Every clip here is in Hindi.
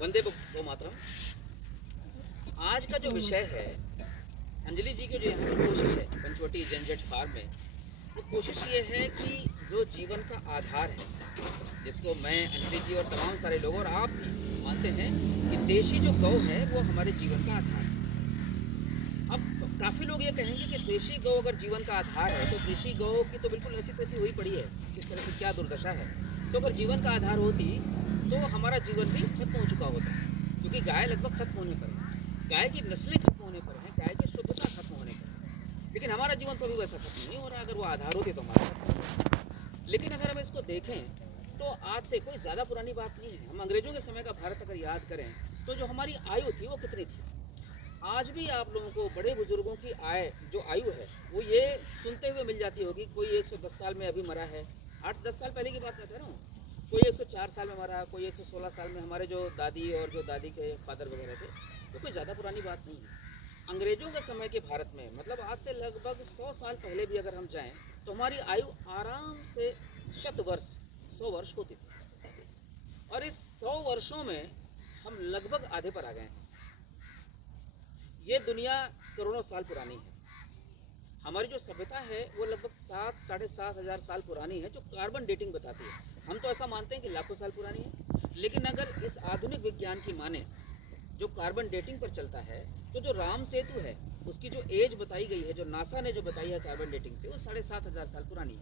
वंदे वो मातरम। आज का जो विषय है, अंजलि जी की जो यहाँ की कोशिश है पंचवटी जनजट फार्म में, वो कोशिश ये है कि जो जीवन का आधार है, जिसको मैं, अंजलि जी और तमाम सारे लोग और आप भी मानते हैं कि देशी जो गौ है वो हमारे जीवन का आधार है। अब काफ़ी लोग ये कहेंगे कि देशी गौ अगर जीवन का आधार है तो देशी गौ की तो बिल्कुल ऐसी तैसी हुई पड़ी है, किस तरह से क्या दुर्दशा है। तो अगर जीवन का आधार होती तो हमारा जीवन भी खत्म हो चुका होता, क्योंकि गाय लगभग खत्म होने पर है, गाय की नस्लें खत्म होने पर हैं, गाय की शुद्धता खत्म होने पर है। लेकिन हमारा जीवन तो अभी वैसा खत्म नहीं हो रहा। अगर वो आधार होती तो हमारा खत्म। लेकिन अगर हम इसको देखें तो आज से कोई ज़्यादा पुरानी बात नहीं है। हम अंग्रेजों के समय का भारत अगर याद करें तो जो हमारी आयु थी वो कितनी थी। आज भी आप लोगों को बड़े बुजुर्गों की जो आयु है वो ये सुनते हुए मिल जाती होगी। कोई 110 साल में अभी मरा है, 8-10 साल पहले की बात मैं कह रहा हूँ। कोई 104 साल में मरा, कोई 116 साल में। हमारे जो दादी और जो दादी के फादर वगैरह थे, तो कोई ज़्यादा पुरानी बात नहीं है। अंग्रेजों के समय के भारत में, मतलब आज से लगभग 100 साल पहले भी अगर हम जाएं तो हमारी आयु आराम से 100 वर्ष होती थी। और इस 100 वर्षों में हम लगभग आधे पर आ गए हैं। ये दुनिया करोड़ों साल पुरानी है। हमारी जो सभ्यता है वो लगभग 7-7.5 हज़ार साल पुरानी है, जो कार्बन डेटिंग बताती है। हम तो ऐसा मानते हैं कि लाखों साल पुरानी है, लेकिन अगर इस आधुनिक विज्ञान की माने, जो कार्बन डेटिंग पर चलता है, तो जो राम सेतु है उसकी जो एज बताई गई है, जो नासा ने जो बताई है कार्बन डेटिंग से, वो 7.5 हज़ार साल पुरानी है।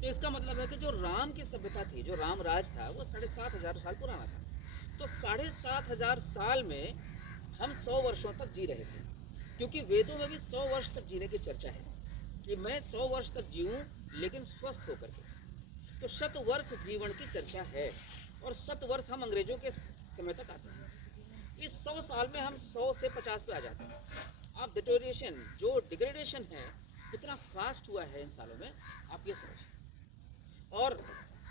तो इसका मतलब है कि जो राम की सभ्यता थी, जो राम राज था, वो 7.5 हज़ार साल पुराना था। तो 7.5 हज़ार साल में हम 100 वर्षों तक जी रहे थे, क्योंकि वेदों में भी 100 वर्ष तक जीने की चर्चा है कि मैं 100 वर्ष तक जीऊँ लेकिन स्वस्थ होकर के। तो 100 वर्ष जीवन की चर्चा है, और 100 वर्ष हम अंग्रेजों के समय तक आते हैं। इस 100 साल में हम 100 से 50 पे आ जाते हैं। आप डिटोरिएशन, जो डिग्रेडेशन है, कितना फास्ट हुआ है इन सालों में, आप ये समझिए। और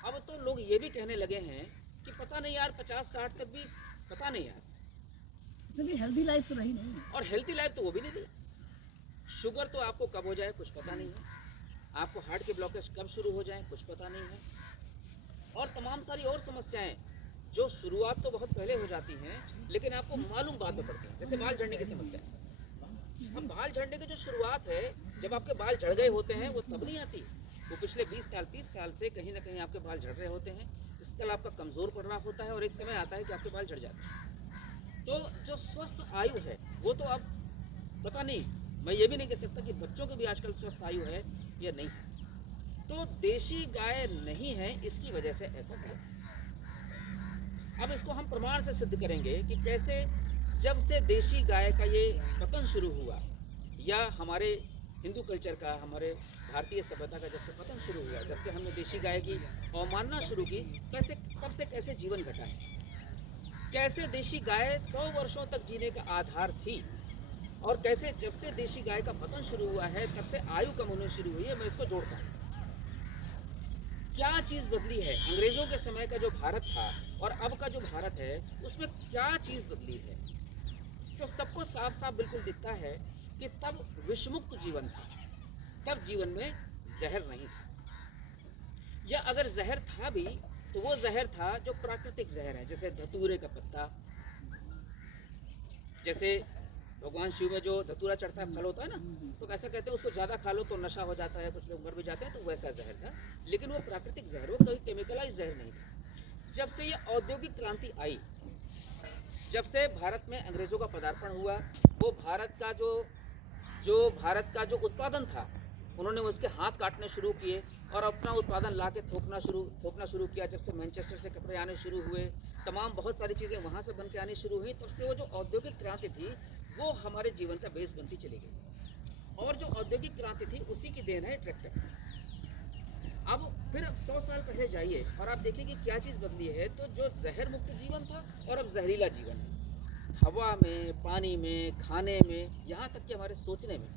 अब तो लोग ये भी कहने लगे हैं कि पता नहीं यार, 50-60 तक भी पता नहीं यार, हेल्दी लाइफ तो रही नहीं। और हेल्थी लाइफ तो वो भी नहीं रही। शुगर तो आपको कब हो जाए कुछ पता नहीं है, आपको हार्ट के ब्लॉकेज कब शुरू हो जाए कुछ पता नहीं है, और तमाम सारी और समस्याएं जो शुरुआत तो बहुत पहले हो जाती हैं, लेकिन आपको मालूम बाद में पड़ती हैं। जैसे बाल झड़ने की समस्या। अब बाल झड़ने की जो शुरुआत है, जब आपके बाल झड़ गए होते हैं, वो तब नहीं आती। वो पिछले 20 साल 30 साल से कहीं ना कहीं आपके बाल झड़ रहे होते हैं, स्कल आपका कमज़ोर पड़ रहा होता है, और एक समय आता है कि आपके बाल झड़ जाते हैं। तो जो स्वस्थ आयु है वो तो अब पता नहीं, मैं ये भी नहीं कह सकता कि बच्चों की भी आजकल स्वस्थ आयु है या नहीं है। तो देशी गाय नहीं है, इसकी वजह से ऐसा है। अब इसको हम प्रमाण से सिद्ध करेंगे कि कैसे जब से देशी गाय का ये पतन शुरू हुआ, या हमारे हिंदू कल्चर का, हमारे भारतीय सभ्यता का जब से पतन शुरू हुआ, जब से हमने देशी गाय की अवमानना शुरू की, कैसे तब से कैसे जीवन घटा है, कैसे देशी गाय 100 वर्षों तक जीने का आधार थी, और कैसे जब से देशी गाय का पतन शुरू हुआ है तब से आयु कम होनी शुरू हुई है। मैं इसको जोड़ता हूँ। क्या चीज़ बदली है अंग्रेजों के समय का जो भारत था और अब का जो भारत है, उसमें क्या चीज़ बदली है? तो सबको साफ साफ बिल्कुल दिखता है कि तब विषमुक्त जीवन था, तब जीवन में जहर नहीं था, या अगर जहर था भी तो वो जहर था जो प्राकृतिक जहर है, जैसे धतूरे का पत्ता, जैसे भगवान शिव में जो धतूरा चढ़ता है, फल होता है ना, तो ऐसा कहते हैं उसको ज़्यादा खा लो तो नशा हो जाता है, कुछ लोग मर भी जाते हैं, तो वैसा जहर था। लेकिन वो प्राकृतिक जहर, वो कोई केमिकलाइज जहर नहीं था। जब से ये औद्योगिक क्रांति आई, जब से भारत में अंग्रेज़ों का पदार्पण हुआ, वो भारत का जो उत्पादन था, उन्होंने उसके हाथ काटने शुरू किए और अपना उत्पादन ला के थोपना शुरू किया। जब से मैनचेस्टर से कपड़े आने शुरू हुए, तमाम बहुत सारी चीज़ें वहाँ से बन के आनी शुरू हुई, तब से वो जो औद्योगिक क्रांति थी वो हमारे जीवन का बेस बनती चली गई। और जो औद्योगिक क्रांति थी उसी की देन है ट्रैक्टर। अब फिर 100 साल पहले जाइए और आप देखिए कि क्या चीज़ बदली है। तो जो जहर मुक्त जीवन था और अब जहरीला जीवन है, हवा में, पानी में, खाने में, यहाँ तक कि हमारे सोचने में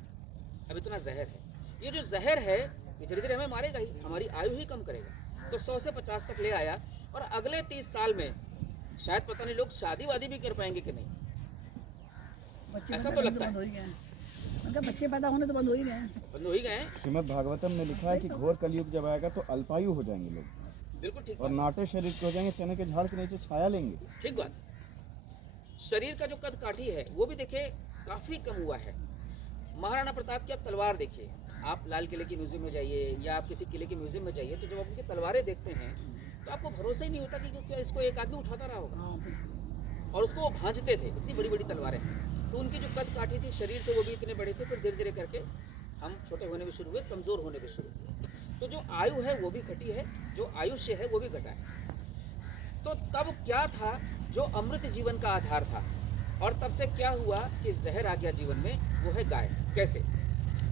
अब इतना जहर है। ये जो जहर है ये धीरे धीरे हमें मारेगा ही, हमारी आयु ही कम करेगा। तो 100 से 50 तक ले आया, और अगले 30 साल में शायद पता नहीं लोग शादी वादी भी कर पाएंगे कि नहीं, ऐसा तो लगता है। उनका बच्चे पैदा होने तो बंद हो ही गए। श्रीमद् भागवतम में लिखा है कि घोर कलयुग जब आएगा तो अल्पायु हो जाएंगे लोग, बिल्कुल ठीक, और नाटे शरीर के हो जाएंगे, चने के झाड़ के नीचे छाया लेंगे। ठीक बात। शरीर का जो कद काठी है वो भी देखिए काफ़ी कम हुआ है। महाराणा प्रताप की आप तलवार देखिए, आप लाल किले के म्यूजियम में जाइए या आप किसी किले के म्यूजियम में जाइए, तो जब आप उनकी तलवारें देखते हैं तो आपको भरोसा ही नहीं होता कि क्या इसको एक आदमी उठाता रहा होगा। हाँ, बिल्कुल। और उसको वो भांजते थे, इतनी बड़ी बड़ी तलवारें। तो उनकी जो कद काठी थी, शरीर थे वो भी इतने बड़े थे, फिर धीरे धीरे करके हम छोटे होने भी शुरू हुए, कमज़ोर होने भी शुरू हुए। तो जो आयु है वो भी घटी है, जो आयुष्य है वो भी घटा है। तो तब क्या था जो अमृत जीवन का आधार था, और तब से क्या हुआ कि जहर आ गया जीवन में, वो है गाय। कैसे?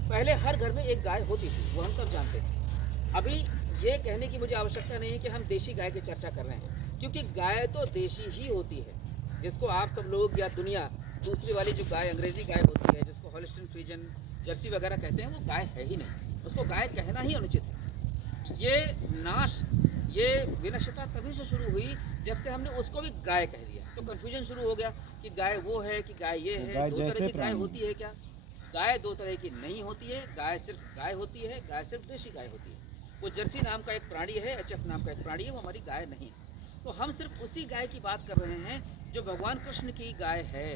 पहले हर घर में एक गाय होती थी, वो हम सब जानते थे। अभी ये कहने की मुझे आवश्यकता नहीं है कि हम देशी गाय की चर्चा कर रहे हैं, क्योंकि गाय तो देशी ही होती है। जिसको आप सब लोग या दुनिया दूसरी वाली जो गाय अंग्रेजी गाय होती है, जिसको हॉलिस्टीन फ्रीजन जर्सी वगैरह कहते हैं, वो गाय है ही नहीं, उसको गाय कहना ही अनुचित है। ये नाश, ये विनष्टता तभी से शुरू हुई जब से हमने उसको भी गाय कह दिया। तो कन्फ्यूजन शुरू हो गया कि गाय वो है कि गाय ये है। गाय दो जैसे तरह की गाय प्राणी। होती है क्या? गाय दो तरह की नहीं होती है। गाय सिर्फ गाय होती है, गाय सिर्फ देशी गाय होती है। वो जर्सी नाम का एक प्राणी है, एचएफ नाम का एक प्राणी है, वो हमारी गाय नहीं है। तो हम सिर्फ उसी गाय की बात कर रहे हैं जो भगवान कृष्ण की गाय है,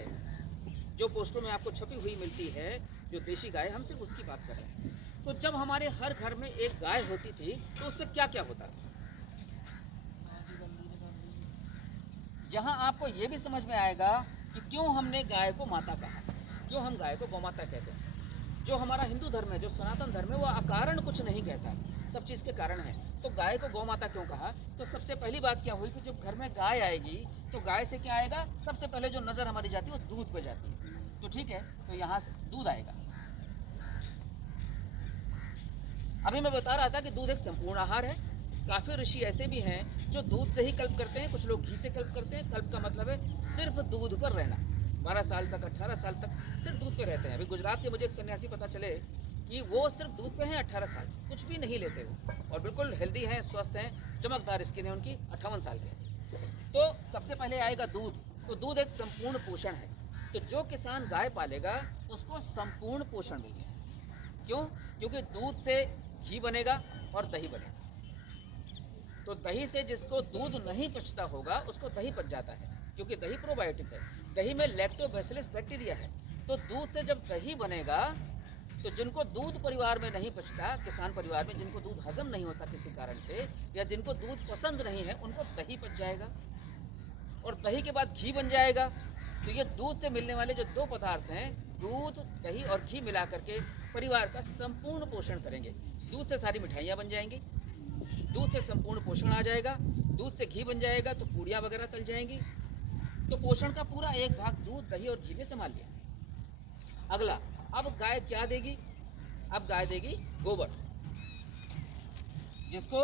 जो पोस्टरों में आपको छपी हुई मिलती है, जो देशी गाय, हम सिर्फ उसकी बात कर रहे हैं। तो जब हमारे हर घर में एक गाय होती थी तो उससे क्या क्या होता था, यहाँ आपको ये भी समझ में आएगा कि क्यों हमने गाय को माता कहा, क्यों हम गाय को गौमाता कहते हैं। जो हमारा हिंदू धर्म है, जो सनातन धर्म है, वो अकारण कुछ नहीं कहता, सब चीज़ के कारण है। तो गाय को गौमाता क्यों कहा? तो सबसे पहली बात क्या हुई कि जब घर में गाय आएगी तो गाय से क्या आएगा? सबसे पहले जो नज़र हमारी जाती है वो दूध पे जाती है। तो ठीक है, तो यहाँ दूध आएगा। अभी मैं बता रहा था कि दूध एक संपूर्ण आहार है। काफ़ी ऋषि ऐसे भी हैं जो दूध से ही कल्प करते हैं, कुछ लोग घी से कल्प करते हैं। कल्प का मतलब है सिर्फ दूध पर रहना, 12 साल तक, 18 साल तक सिर्फ दूध पे रहते हैं। अभी गुजरात के मुझे एक सन्यासी पता चले कि वो सिर्फ दूध पे हैं 18 साल से, कुछ भी नहीं लेते वो, और बिल्कुल हेल्दी हैं, स्वस्थ हैं, चमकदार स्किन है उनकी, 58 साल के। तो सबसे पहले आएगा दूध। तो दूध एक संपूर्ण पोषण है। तो जो किसान गाय पालेगा उसको संपूर्ण पोषण मिलेगा। क्यों? क्योंकि दूध से घी बनेगा और दही बनेगा। तो दही से जिसको दूध नहीं पचता होगा उसको दही पच जाता है, क्योंकि दही प्रोबायोटिक है। दही में लैक्टोबैसिलस बैक्टीरिया है। तो दूध से जब दही बनेगा तो जिनको दूध परिवार में नहीं पचता, किसान परिवार में जिनको दूध हजम नहीं होता किसी कारण से, या जिनको दूध पसंद नहीं है, उनको दही पच जाएगा और दही के बाद घी बन जाएगा। तो ये दूध से मिलने वाले जो दो पदार्थ हैं, दूध, दही और घी मिला करके परिवार का संपूर्ण पोषण करेंगे। दूध से सारी मिठाइयाँ बन जाएंगी, दूध से संपूर्ण पोषण आ जाएगा, दूध से घी बन जाएगा तो पूड़ियाँ वगैरह तल जाएंगी। तो पोषण का पूरा एक भाग दूध, दही और घी ने संभाल लिया। अगला, अब गाय क्या देगी? अब गाय देगी गोबर, जिसको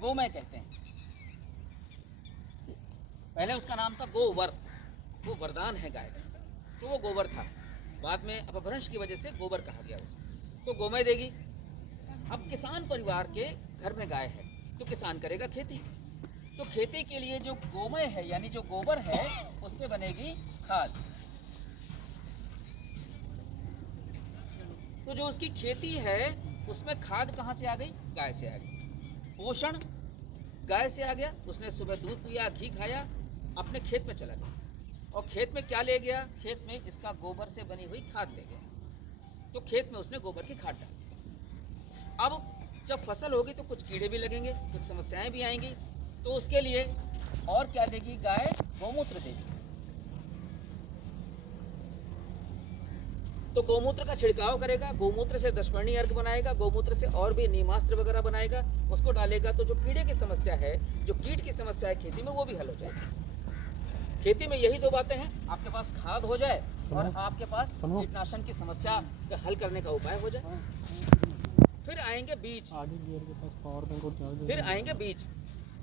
गोमय कहते हैं। पहले उसका नाम था गोवर, वो वरदान है गाय का, तो वो गोबर था। बाद में अपभ्रंश की वजह से गोबर कहा गया उसको। तो गोमय देगी। अब किसान परिवार के घर में गाय है तो किसान करेगा खेती। तो खेती के लिए जो गोमय है, यानी जो गोबर है, उससे बनेगी खाद। तो जो उसकी खेती है उसमें खाद कहाँ से आ गई? गाय से आ गई। पोषण गाय से आ गया। उसने सुबह दूध पिया, घी खाया, अपने खेत में चला गया, और खेत में क्या ले गया? खेत में इसका गोबर से बनी हुई खाद ले गया। तो खेत में उसने गोबर की खाद डाली। अब जब फसल होगी तो कुछ कीड़े भी लगेंगे, कुछ समस्याएं भी आएंगी। तो उसके लिए और क्या देगी गाय? गौमूत्र देगी। तो गौमूत्र का छिड़काव करेगा, गौमूत्र से दशपर्णी अर्घ बनाएगा, गौमूत्र से और भी नीमास्त्र वगैरह बनाएगा, उसको डालेगा। तो जो कीड़े की समस्या है, जो कीट की समस्या है खेती में, वो भी हल हो जाएगी। खेती में यही दो बातें हैं, आपके पास खाद हो जाए और आपके पास कीटनाशन की समस्या का हल करने का उपाय हो जाए। फिर आएंगे बीज, फिर आएंगे बीज।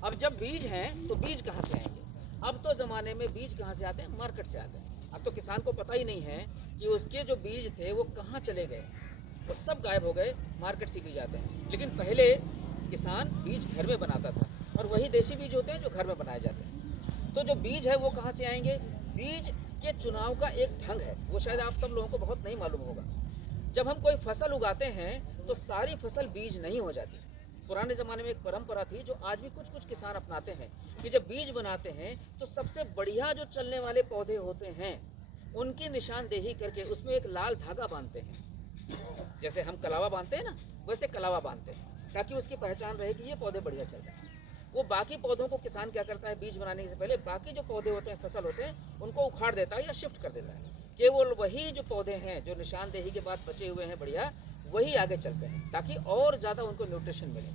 अब जब बीज हैं तो बीज कहाँ से आएंगे? अब तो ज़माने में बीज कहाँ से आते हैं? मार्केट से आते हैं। अब तो किसान को पता ही नहीं है कि उसके जो बीज थे वो कहाँ चले गए, और सब गायब हो गए, मार्केट से बीज आते हैं। लेकिन पहले किसान बीज घर में बनाता था, और वही देसी बीज होते हैं जो घर में बनाए जाते हैं। तो जो बीज है वो कहाँ से आएंगे? बीज के चुनाव का एक ढंग है, वो शायद आप सब लोगों को बहुत नहीं मालूम होगा। जब हम कोई फसल उगाते हैं तो सारी फसल बीज नहीं हो जाती, पुराने ज़माने में एक परंपरा थी जो आज भी कुछ कुछ किसान अपनाते हैं कि जब बीज बनाते हैं तो सबसे बढ़िया जो चलने वाले पौधे होते हैं उनकी निशानदेही करके उसमें एक लाल धागा बांधते हैं। जैसे हम कलावा बांधते हैं ना, वैसे कलावा बांधते हैं ताकि उसकी पहचान रहे कि ये पौधे बढ़िया चल रहे हैं। वो बाकी पौधों को किसान क्या करता है, बीज बनाने से पहले बाकी जो पौधे होते हैं, फसल होते हैं, उनको उखाड़ देता है या शिफ्ट कर देता है। केवल वही जो पौधे हैं जो निशानदेही के बाद बचे हुए हैं बढ़िया, वही आगे चलते हैं ताकि और ज़्यादा उनको न्यूट्रिशन मिले।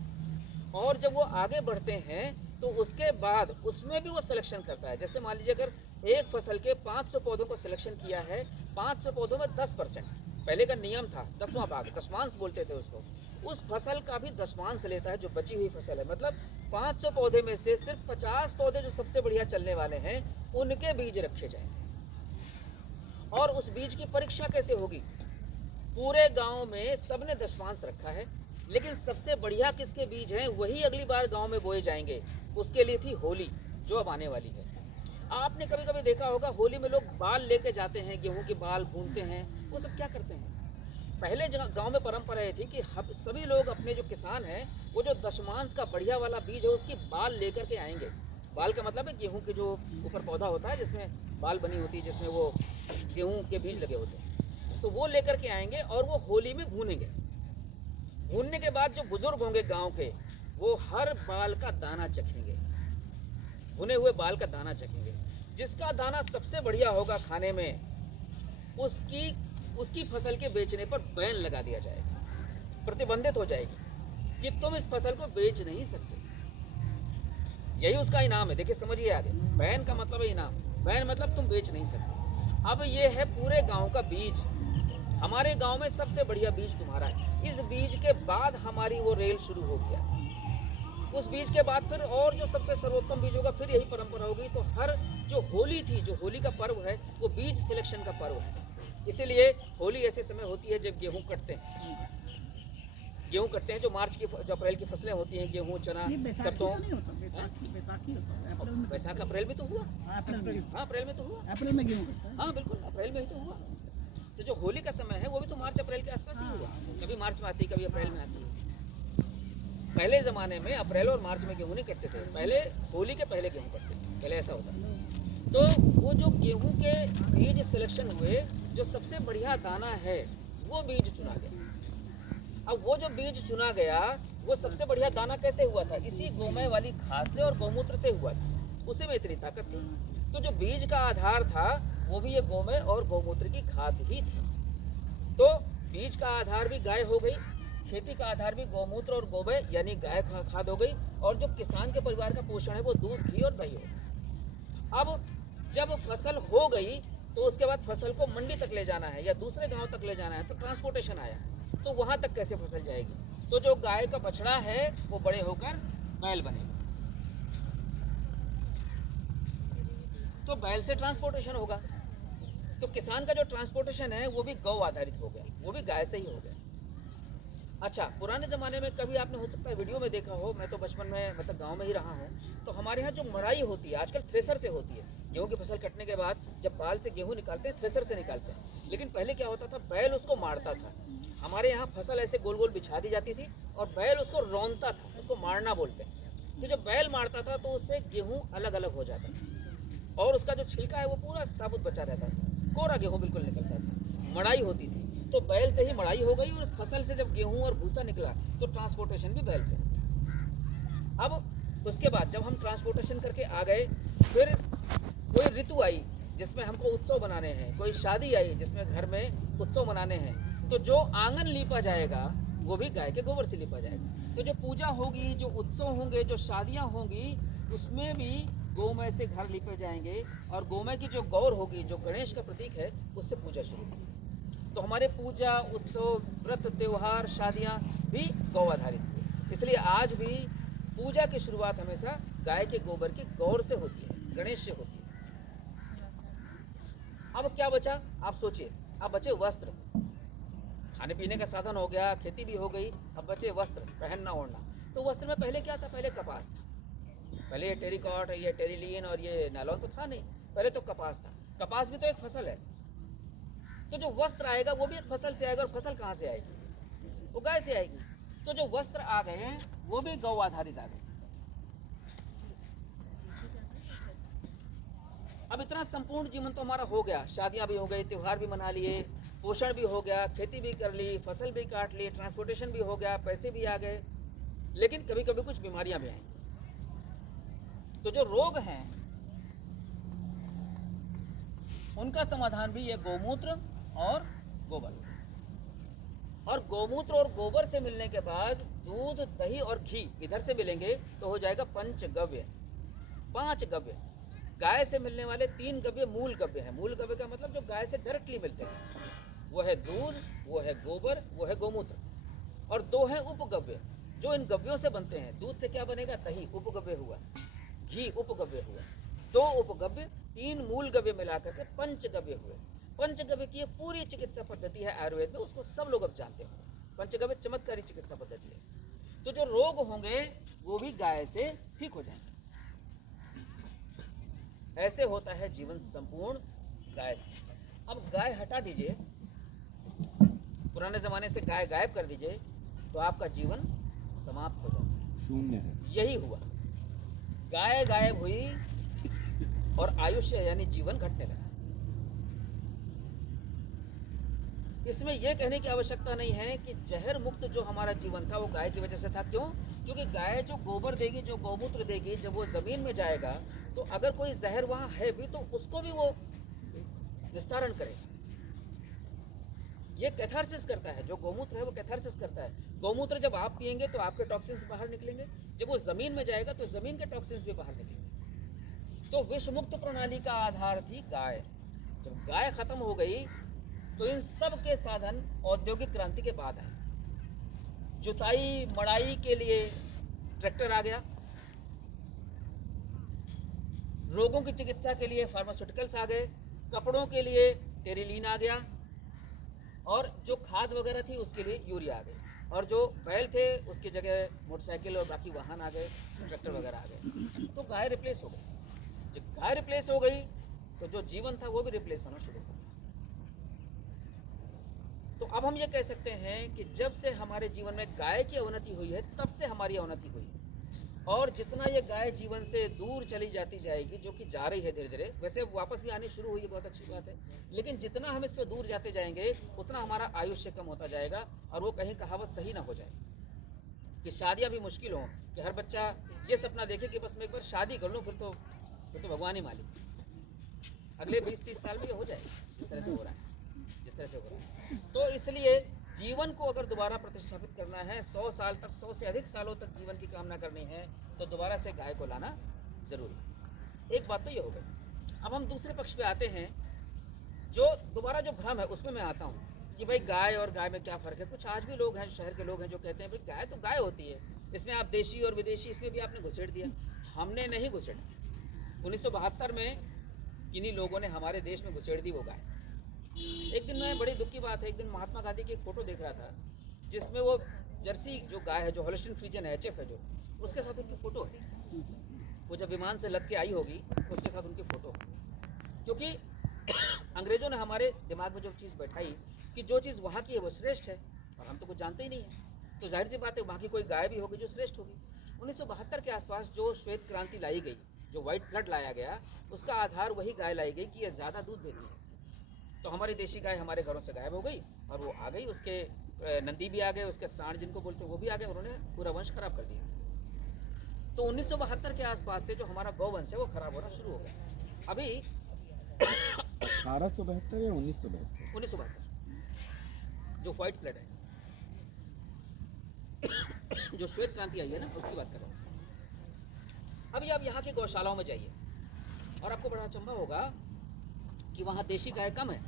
और जब वो आगे बढ़ते हैं तो उसके बाद उसमें भी वो सिलेक्शन करता है। जैसे मान लीजिए अगर एक फसल के 500 पौधों को सिलेक्शन किया है, 500 पौधों में 10%, पहले का नियम था 10वां भाग, दशमांश बोलते थे उसको, उस फसल का भी दशमांश लेता है जो बची हुई फसल है। मतलब 500 पौधे में से सिर्फ 50 पौधे जो सबसे बढ़िया चलने वाले हैं उनके बीज रखे जाएंगे। और उस बीज की परीक्षा कैसे होगी? पूरे गांव में सबने दशमांश रखा है, लेकिन सबसे बढ़िया किसके बीज हैं वही अगली बार गांव में बोए जाएंगे। उसके लिए थी होली जो अब आने वाली है। आपने कभी कभी देखा होगा होली में लोग बाल लेके जाते हैं, गेहूं के बाल भूनते हैं। वो सब क्या करते हैं? पहले गांव में परंपरा ये थी कि सभी लोग अपने जो किसान हैं वो जो दशमांश का बढ़िया वाला बीज है उसकी बाल लेकर के आएंगे। बाल का मतलब है गेहूं के जो ऊपर पौधा होता है जिसमें बाल बनी होती है, जिसमें वो गेहूं के बीज लगे होते हैं, तो वो लेकर के आएंगे और वो होली में भूनेंगे। भूनने के बाद जो बुजुर्ग होंगे गांव के, वो हर बाल का दाना चखेंगे, भुने हुए बाल का दाना चखेंगे। जिसका दाना सबसे बढ़िया होगा खाने में, उसकी फसल के बेचने पर बैन लगा दिया जाएगा, प्रतिबंधित हो जाएगी कि तुम इस फसल को बेच नहीं सकते। यही उसका इनाम है। देखिए समझिए आगे, बैन का मतलब है इनाम, बैन मतलब तुम बेच नहीं सकते। अब ये है पूरे गांव का बीज, हमारे गांव में सबसे बढ़िया बीज तुम्हारा है। इस बीज के बाद हमारी वो रेल शुरू हो गया। उस बीज के बाद फिर और जो सबसे सर्वोत्तम बीज होगा, फिर यही परंपरा होगी। तो हर जो होली थी, जो होली का पर्व है, वो बीज सिलेक्शन का पर्व है। इसीलिए होली ऐसे समय होती है जब गेहूं कटते हैं। गेहूं कटते हैं जो मार्च की, जो अप्रैल की फसलें होती हैं, गेहूं, चना, सरसों। वैसाख अप्रैल में तो हुआ। हाँ अप्रैल में तो हुआ। अप्रैल में गेहूं कटता है। हाँ बिल्कुल, अप्रैल में ही तो हुआ। तो जो होली का समय है वो भी तो मार्च अप्रैल के आसपास ही हुआ। कभी मार्च में आती, कभी अप्रैल में आती है। पहले ज़माने में अप्रैल और मार्च में गेहूं नहीं कटते थे, पहले होली के पहले गेहूं कटते थे, पहले ऐसा होता था। तो वो जो गेहूं के बीज सिलेक्शन हुए, जो सबसे बढ़िया दाना है वो बीज चुना गया। अब वो जो बीज चुना गया, वो सबसे बढ़िया दाना कैसे हुआ था? इसी गोमय वाली खाद से और गौमूत्र से हुआ था। उसी में इतनी ताकत थी। तो जो बीज का आधार था वो भी ये गोमय और गौमूत्र की खाद ही थी। तो बीज का आधार भी गाय हो गई, खेती का आधार भी गौमूत्र और गोमय यानी गाय खाद हो गई, और जो किसान के परिवार का पोषण है वो दूध, घी और दही हो। अब जब फसल हो गई तो उसके बाद फसल को मंडी तक ले जाना है या दूसरे गांव तक ले जाना है, तो ट्रांसपोर्टेशन आया। तो वहां तक कैसे फसल जाएगी? तो जो गाय का बछड़ा है वो बड़े होकर बैल बनेगा, तो बैल से ट्रांसपोर्टेशन होगा। तो किसान का जो ट्रांसपोर्टेशन है वो भी गौ आधारित हो गया, वो भी गाय से ही हो गया। अच्छा, पुराने ज़माने में कभी आपने हो सकता है वीडियो में देखा हो, मैं तो बचपन में मतलब गांव में ही रहा हूँ, तो हमारे यहाँ जो मड़ाई होती है आजकल थ्रेसर से होती है। गेहूं की फसल कटने के बाद जब बाल से गेहूं निकालते हैं, थ्रेसर से निकालते हैं। लेकिन पहले क्या होता था, बैल उसको मारता था। हमारे यहाँ फसल ऐसे गोल गोल बिछा दी जाती थी और बैल उसको रौंदता था, उसको मारना बोलते हैं। तो जब बैल मारता था तो उससे गेहूँ अलग अलग हो जाता था और उसका जो छिलका है वो पूरा साबुत बचा रहता था, कोरा गेहूँ बिल्कुल निकलता था। मड़ाई होती थी तो बैल से ही मड़ाई हो गई, और उस फसल से जब गेहूं और भूसा निकला तो ट्रांसपोर्टेशन भी बैल से। अब उसके बाद जब हम ट्रांसपोर्टेशन करके आ गए, फिर कोई ऋतु आई जिसमें हमको उत्सव बनाने हैं, कोई शादी आई जिसमें घर में उत्सव मनाने हैं, तो जो आंगन लीपा जाएगा वो भी गाय के गोबर से लीपा जाएगा। तो जो पूजा होगी, जो उत्सव होंगे, जो शादियां होंगी, उसमें भी गोमय से घर लीपे जाएंगे, और गोमय की जो गौर होगी, जो गणेश का प्रतीक है, उससे पूजा शुरू होगी। तो हमारे पूजा, उत्सव, व्रत, त्योहार, शादियां भी गौ आधारित हुए। इसलिए आज भी पूजा की शुरुआत हमेशा गाय के गोबर की गौर से होती है, गणेश से होती है। अब क्या बचा आप सोचिए, अब बचे वस्त्र। खाने पीने का साधन हो गया, खेती भी हो गई, अब बचे वस्त्र, पहनना ओढ़ना। तो वस्त्र में पहले क्या था? पहले कपास था। पहले ये टेरिकॉट, ये टेरिलियन और ये नायलॉन तो था नहीं, पहले तो कपास था। कपास भी तो एक फसल है। तो जो वस्त्र आएगा वो भी एक फसल से आएगा, और फसल कहाँ से आएगी? वो गाय से आएगी। तो जो वस्त्र आ गए वो भी गौ आधारित आ गए। अब इतना संपूर्ण जीवन तो हमारा हो गया, शादियां भी हो गई, त्योहार भी मना लिए, पोषण भी हो गया, खेती भी कर ली, फसल भी काट ली, ट्रांसपोर्टेशन भी हो गया, पैसे भी आ गए, लेकिन कभी कभी कुछ बीमारियां भी आई। तो जो रोग हैं उनका समाधान भी ये गौमूत्र और गोबर। और गौमूत्र और गोबर से मिलने के बाद दूध, दही और घी इधर से मिलेंगे तो हो जाएगा पंचगव्य, 5 गव्य। गाय से मिलने वाले 3 गव्य मूल गव्य है। मूल गव्य का मतलब जो गाय से डायरेक्टली मिलते हैं, वो है दूध, वो है गोबर, वो है गौमूत्र। और 2 है उपगव्य जो इन गव्यों से बनते हैं। दूध से क्या बनेगा? दही, उपगव्य हुआ। घी, उपगव्य हुआ। 2 उपगव्य, 3 मूल गव्य मिलाकर के पंचगव्य हुए। पंचगव्य की पूरी चिकित्सा पद्धति है आयुर्वेद में, उसको सब लोग अब जानते हैं। पंचगव्य चमत्कारी चिकित्सा पद्धति है। तो जो रोग होंगे वो भी गाय से ठीक हो जाएंगे। ऐसे होता है जीवन संपूर्ण गाय से। अब गाय हटा दीजिए, पुराने जमाने से गाय गायब कर दीजिए, तो आपका जीवन समाप्त हो जाएगा, शून्य है। यही हुआ। गाय गायब हुई और आयुष्य यानी जीवन घटने लगा। इसमें यह कहने की आवश्यकता नहीं है कि जहर मुक्त जो हमारा जीवन था वो गाय की वजह से था। क्यों? क्योंकि गाय जो गोबर देगी, जो गौमूत्र देगी, जब वो जमीन में जाएगा तो अगर कोई जहर वहां है भी तो उसको भी वो निस्तारण करेगा। ये कैथारसिस करता है, जो गौमूत्र है वो कैथारसिस करता है। गौमूत्र जब आप पिएंगे तो आपके टॉक्सिन्स बाहर निकलेंगे, जब वो जमीन में जाएगा तो जमीन के टॉक्सिन्स भी बाहर निकलेंगे। तो विष मुक्त प्रणाली का आधार थी गाय। जब गाय खत्म हो गई तो इन सब के साधन औद्योगिक क्रांति के बाद आए। जुताई मड़ाई के लिए ट्रैक्टर आ गया, रोगों की चिकित्सा के लिए फार्मास्यूटिकल्स आ गए, कपड़ों के लिए टेरिलीन आ गया, और जो खाद वगैरह थी उसके लिए यूरिया आ गई, और जो बैल थे उसकी जगह मोटरसाइकिल और बाकी वाहन आ गए, ट्रैक्टर वगैरह आ गए। तो गाय रिप्लेस हो गई। जब गाय रिप्लेस हो गई तो जो जीवन था वो भी रिप्लेस होना शुरू हो गया। तो अब हम ये कह सकते हैं कि जब से हमारे जीवन में गाय की अवनति हुई है तब से हमारी अवनति हुई है। और जितना ये गाय जीवन से दूर चली जाती जाएगी, जो कि जा रही है धीरे धीरे, वैसे वापस भी आनी शुरू हुई है, बहुत अच्छी बात है, लेकिन जितना हम इससे दूर जाते जाएंगे उतना हमारा आयुष्य कम होता जाएगा। और वो कहीं कहावत सही ना हो जाए कि शादियां भी मुश्किल हो, कि हर बच्चा ये सपना देखे कि बस मैं एक बार शादी कर लूँ, फिर तो भगवान ही मालिक। अगले 20-30 साल में ये हो जाए जिस तरह से हो रहा है, जिस तरह से हो रहा है। तो इसलिए जीवन को अगर दोबारा प्रतिष्ठापित करना है, 100 साल तक, 100 से अधिक सालों तक जीवन की कामना करनी है, तो दोबारा से गाय को लाना जरूरी। एक बात तो ये हो गई। अब हम दूसरे पक्ष पे आते हैं, जो दोबारा जो भ्रम है उसमें मैं आता हूँ कि भाई गाय और गाय में क्या फर्क है। कुछ आज भी लोग हैं, शहर के लोग हैं, जो कहते हैं भाई गाय तो गाय होती है, इसमें आप देशी और विदेशी इसमें भी आपने घुसेड़ दिया। हमने नहीं घुसेड़ा। 1972 में किन्हीं लोगों ने हमारे देश में घुसेड़ दी वो गाय। एक दिन मैं, बड़ी दुख की बात है, एक दिन महात्मा गांधी की एक फोटो देख रहा था जिसमें वो जर्सी जो गाय है, जो होल्स्टीन फ्रीजियन एचएफ है, जो उसके साथ उनकी फोटो है। वो जब विमान से लद के आई होगी उसके साथ उनकी फोटो। क्योंकि अंग्रेजों ने हमारे दिमाग में जो चीज़ बैठाई कि जो चीज़ वहाँ की है वो श्रेष्ठ है, और हम तो कुछ जानते ही नहीं है, तो जाहिर सी बात है वहाँ की कोई गाय भी होगी जो श्रेष्ठ होगी। 1972 के आसपास जो श्वेत क्रांति लाई गई, जो व्हाइट फ्लड लाया गया, उसका आधार वही गाय लाई गई कि ये ज़्यादा दूध देती है। तो हमारी देशी गाय हमारे घरों से गायब हो गई और वो आ गई, उसके नंदी भी आ गए, उसके सांड जिनको बोलते हैं वो भी आ गए, उन्होंने पूरा वंश खराब कर दिया। तो 1972 के आसपास से जो हमारा गौवंश है वो खराब होना शुरू हो गया। अभी 1872 या 1972? 1972 जो व्हाइट फ्लड है, जो श्वेत क्रांति आई है ना, उसकी बात कर रहा हूँ। अभी आप यहाँ की गौशालाओं में जाइए और आपको बड़ा अचंभा होगा कि वहाँ देशी गाय कम है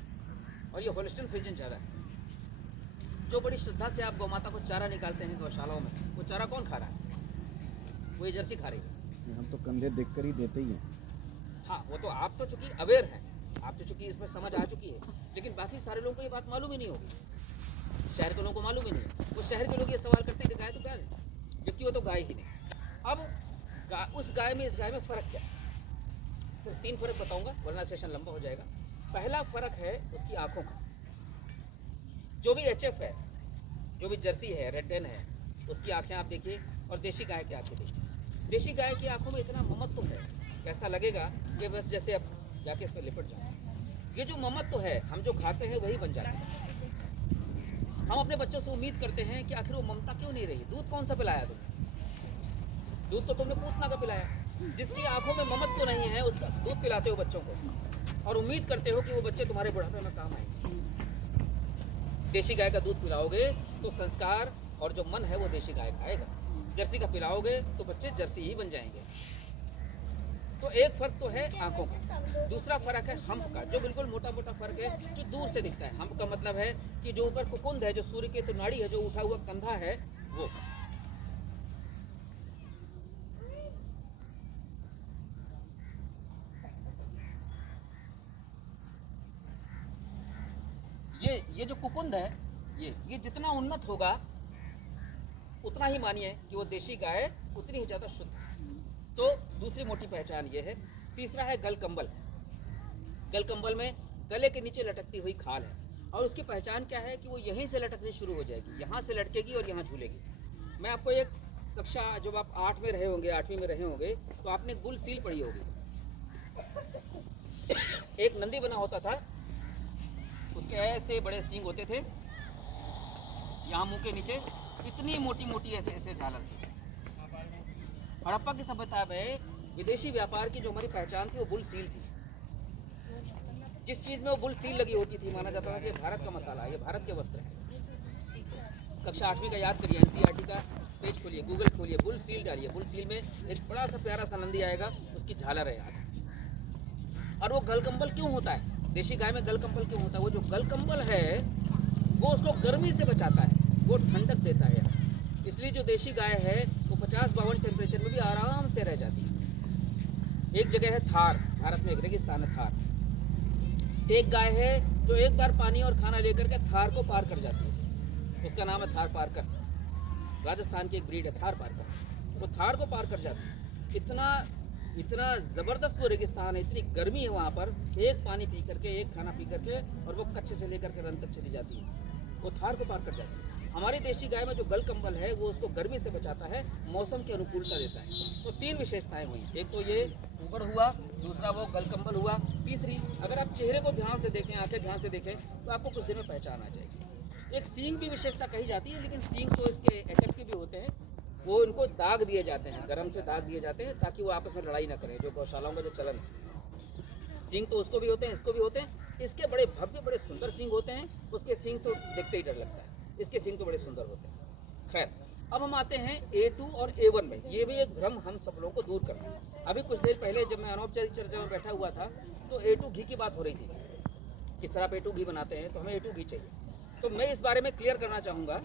और ये होल्स्टीन फ्रीजियन ज़्यादा है। जो बड़ी श्रद्धा से आप गौ माता को चारा निकालते हैं गौशालाओं में, वो चारा कौन खा रहा है? वो ये जर्सी खा रही है। हम तो कंधे देखकर ही देते ही हैं। हाँ, वो तो आप तो चूंकि अवेयर हैं, आप तो चूंकि इसमें समझ आ चुकी है, लेकिन बाकी सारे लोगों को ये बात मालूम ही नहीं होगी। शहर के लोगों को मालूम ही नहीं है। वो शहर के लोग ये सवाल करते हैं कि गाय तो गाय है, जबकि वो तो गाय ही नहीं। अब उस गाय में इस गाय में फ़र्क क्या है? सिर्फ 3 फ़र्क बताऊंगा, वरना सेशन लंबा हो जाएगा। पहला फ़र्क है उसकी आँखों का। जो भी एचएफ है, जो भी जर्सी है, रेड डेन है, उसकी आंखें आप देखिए और देशी गाय की आंखें देखिए। देशी गाय की आंखों में इतना ममत्व है कि ऐसा लगेगा कि बस जैसे अब जाके इस पर लिपट जाए। ये जो ममत्व है, हम जो खाते हैं वही बन जाते हैं। हम अपने बच्चों से उम्मीद करते हैं कि आखिर वो ममता क्यों नहीं रही। दूध कौन सा पिलाया तुमने? दूध तो तुमने पूतना का पिलाया। जिसकी आंखों में ममत्व तो नहीं है उसका दूध पिलाते हो बच्चों को और उम्मीद करते हो कि वो बच्चे तुम्हारे बुढ़ापे में काम आएंगे। देशी गाय का दूध पिलाओगे तो संस्कार और जो मन है वो देशी गाय खाएगा। जर्सी का पिलाओगे तो बच्चे जर्सी ही बन जाएंगे। तो एक फर्क तो है आंखों का, दूसरा फर्क है हम्प का, जो बिल्कुल मोटा मोटा फर्क है, जो दूर से दिखता है। हम्प का मतलब है कि जो ऊपर कुकुंद है, जो सूर्य की तो नाड़ी है, जो उठा हुआ कंधा है, वो। ये जो कुकुंद है, ये जितना उन्नत होगा उतना ही मानिए कि वो देशी गाय उतनी ही ज्यादा शुद्ध है। तो दूसरी मोटी पहचान ये है। तीसरा है गलकंबल। गलकंबल में गले के नीचे लटकती हुई खाल है और उसकी पहचान क्या है कि वो यहीं से लटकनी शुरू हो जाएगी, यहाँ से लटकेगी और यहाँ झूलेगी। मैं आपको एक कक्षा, जब आप 8 में रहे होंगे, 8वीं में रहे होंगे, तो आपने गुल सील पढ़ी होगी। एक नंदी बना होता था, उसके ऐसे बड़े सींग होते थे, यहाँ मुंह के नीचे इतनी मोटी मोटी ऐसे ऐसे झालर थी। हड़प्पा की सभ्यता में विदेशी व्यापार की जो हमारी पहचान थी वो बुल सील थी। जिस चीज में वो बुल सील लगी होती थी माना जाता था कि भारत का मसाला, ये भारत के वस्त्र है। कक्षा 8वीं का याद करिए, एनसीईआरटी का पेज खोलिए, गूगल खोलिए, बुल सील डालिए। बुल सील में एक बड़ा सा प्यारा सा नंदी आएगा, उसकी झालर है याद। और वो गलकंबल क्यों होता है? देशी गाय में गलकंबल क्यों होता है? वो जो गलकंबल है वो उसको गर्मी से बचाता है, वो ठंडक देता है। इसलिए जो देशी गाय है वो 50-52 टेम्परेचर में भी आराम से रह जाती है। एक जगह है थार, भारत में एक रेगिस्तान है थार। एक गाय है जो एक बार पानी और खाना लेकर के थार को पार कर जाती है, उसका नाम है थार पारकर। राजस्थान की एक ब्रीड है थार पारकर। तो थार को पार कर जाती है। इतना जबरदस्त वो रेगिस्तान है, इतनी गर्मी है वहाँ पर, एक पानी पी करके, एक खाना पी करके, और वो कच्छ से लेकर के रन तक चली जाती है, वो थार को पार कर जाती है। हमारी देशी गाय में जो गलकंबल है वो उसको गर्मी से बचाता है, मौसम की अनुकूलता देता है। तो 3 विशेषताएं हुई, एक तो ये ऊपर हुआ, दूसरा वो गलकंबल हुआ, तीसरी अगर आप चेहरे को ध्यान से देखें, आंखें ध्यान से देखें, तो आपको कुछ देर में पहचान आ जाएगी। एक सींग भी विशेषता कही जाती है, लेकिन सींग तो इसके एचएफ भी होते हैं, वो इनको दाग दिए जाते हैं, गरम से दाग दिए जाते हैं ताकि वो आपस में लड़ाई ना करें, जो गौशालाओं का जो चलन है। सींग तो उसको भी होते हैं, इसको भी होते हैं। इसके बड़े भव्य, बड़े सुंदर सींग होते हैं, उसके सींग तो देखते ही डर लगता है, इसके सींग तो बड़े सुंदर होते हैं। खैर, अब हम आते हैं A2 और A1 में। ये भी एक भ्रम हम सब लोगों को दूर करना है। अभी कुछ देर पहले जब मैं अनौपचारिक चर्चा में बैठा हुआ था तो A2 घी की बात हो रही थी कि सर आप A2 घी बनाते हैं तो हमें A2 घी चाहिए। तो मैं इस बारे में क्लियर करना चाहूँगा